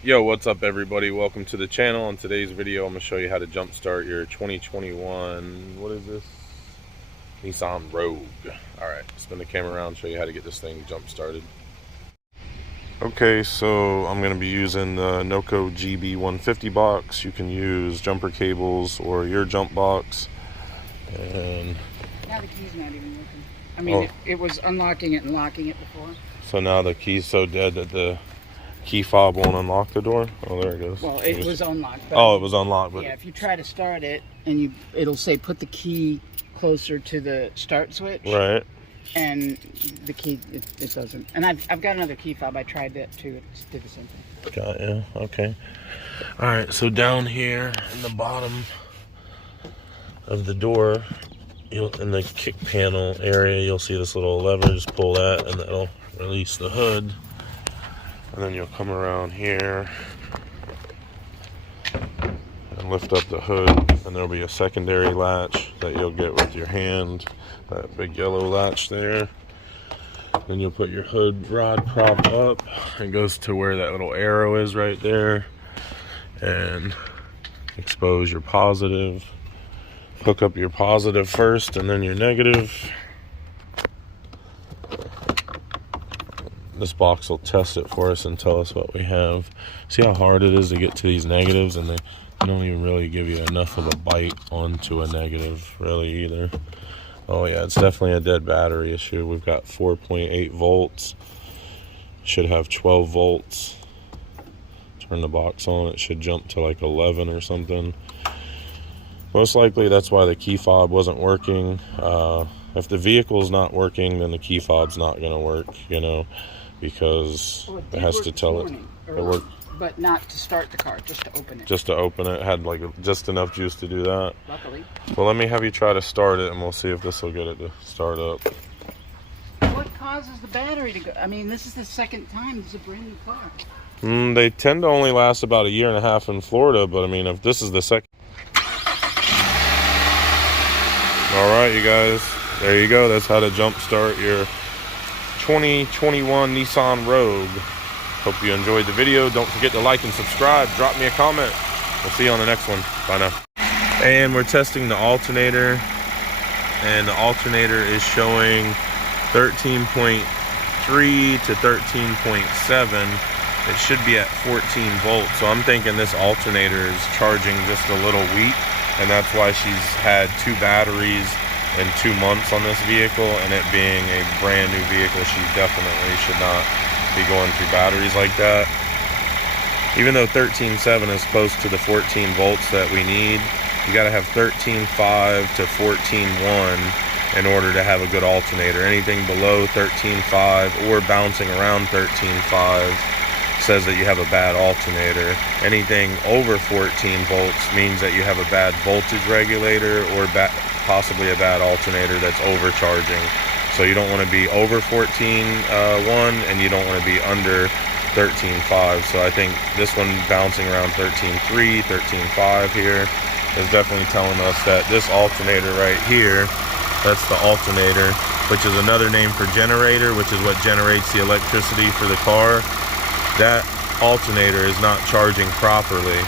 Yo, what's up everybody? Welcome to the channel. In today's video I'm going to show you how to jump start your 2021, what is this? Nissan Rogue. Alright, spin the camera around, show you how to get this thing jump started. Okay, so I'm going to be using the Noco GB150 box. You can use jumper cables or your jump box. And now the key's not even working. I mean, it was unlocking it and locking it before. So now the key's so dead that the key fob won't unlock the door. Oh, there it goes. Well, it was unlocked. Oh, it was unlocked. But yeah, if you try to start it and it'll say put the key closer to the start switch. Right. And the key, it doesn't. And I've got another key fob. I tried that too. It did the same thing. Got ya. Okay. All right. So down here in the bottom of the door, in the kick panel area, you'll see this little lever. Just pull that, and that'll release the hood. And then you'll come around here and lift up the hood, and there'll be a secondary latch that you'll get with your hand, that big yellow latch there. Then you'll put your hood rod prop up. It goes to where that little arrow is right there, and expose your positive. Hook up your positive first and then your negative. This box will test it for us and tell us what we have. See how hard it is to get to these negatives, and they don't even really give you enough of a bite onto a negative really either. Oh yeah, it's definitely a dead battery issue. We've got 4.8 volts. Should have 12 volts. Turn the box on, it should jump to like 11 or something. Most likely that's why the key fob wasn't working. If the vehicle's not working, then the key fob's not gonna work, you know, because it has to tell it. It worked. But not to start the car, just to open it. Just to open it. Had like just enough juice to do that. Luckily. Well, let me have you try to start it, and we'll see if this will get it to start up. What causes the battery to go? I mean, this is the second time. This is a brand new car. They tend to only last about a year and a half in Florida, but I mean, if this is the second. All right, you guys, there you go. That's how to jump start your 2021 Nissan Rogue. Hope you enjoyed the video. Don't forget to like and subscribe. Drop me a comment. We'll see you on the next one. Bye now. And we're testing the alternator, and the alternator is showing 13.3 to 13.7. It should be at 14 volts. So I'm thinking this alternator is charging just a little weak, and that's why she's had 2 batteries in 2 months on this vehicle, and it being a brand new vehicle, she definitely should not be going through batteries like that. Even though 13.7 is close to the 14 volts that we need, you got to have 13.5 to 14.1 in order to have a good alternator. Anything below 13.5 or bouncing around 13.5 says that you have a bad alternator. Anything over 14 volts means that you have a bad voltage regulator or possibly a bad alternator that's overcharging. So you don't want to be over 14.1 and you don't want to be under 13.5. So I think this one bouncing around 13.3, 13.5 here is definitely telling us that this alternator right here, that's the alternator, which is another name for generator, which is what generates the electricity for the car. That alternator is not charging properly.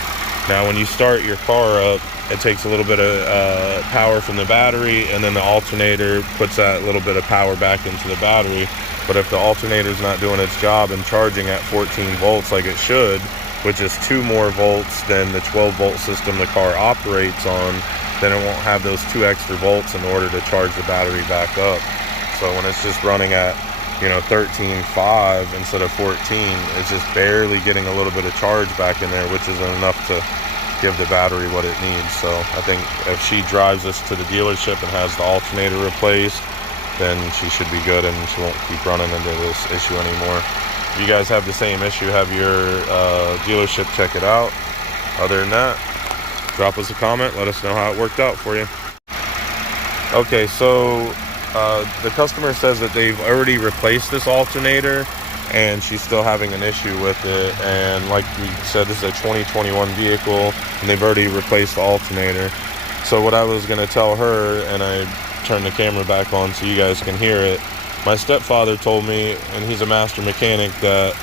Now when you start your car up, it takes a little bit of power from the battery, and then the alternator puts that little bit of power back into the battery. But if the alternator is not doing its job and charging at 14 volts like it should, which is 2 more volts than the 12 volt system the car operates on, then it won't have those 2 extra volts in order to charge the battery back up. So when it's just running at 13.5 instead of 14, it's just barely getting a little bit of charge back in there, which isn't enough to give the battery what it needs. So I think if she drives us to the dealership and has the alternator replaced, then she should be good and she won't keep running into this issue anymore. If you guys have the same issue, have your dealership check it out. Other than that, drop us a comment, let us know how it worked out for you. Okay, so the customer says that they've already replaced this alternator and she's still having an issue with it. And like we said, this is a 2021 vehicle and they've already replaced the alternator. So what I was going to tell her, and I turned the camera back on so you guys can hear it, my stepfather told me, and he's a master mechanic, that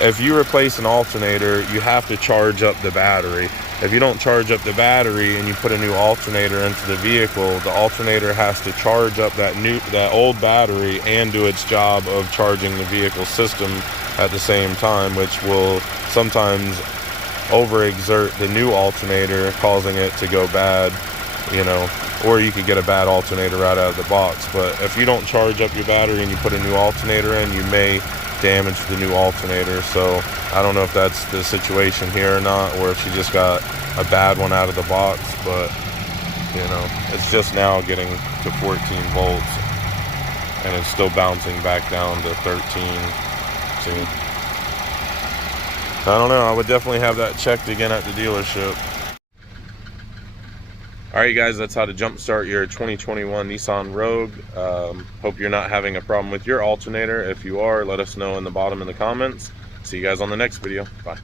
if you replace an alternator, you have to charge up the battery. If you don't charge up the battery and you put a new alternator into the vehicle, the alternator has to charge up that old battery and do its job of charging the vehicle system at the same time, which will sometimes overexert the new alternator, causing it to go bad, you know, or you could get a bad alternator right out of the box. But if you don't charge up your battery and you put a new alternator in, you may damage the new alternator. So I don't know if that's the situation here or not, or if she just got a bad one out of the box, but you know, it's just now getting to 14 volts and it's still bouncing back down to 13. See, I don't know, I would definitely have that checked again at the dealership. Alright guys, that's how to jumpstart your 2021 Nissan Rogue. Hope you're not having a problem with your alternator. If you are, let us know in the bottom in the comments. See you guys on the next video. Bye.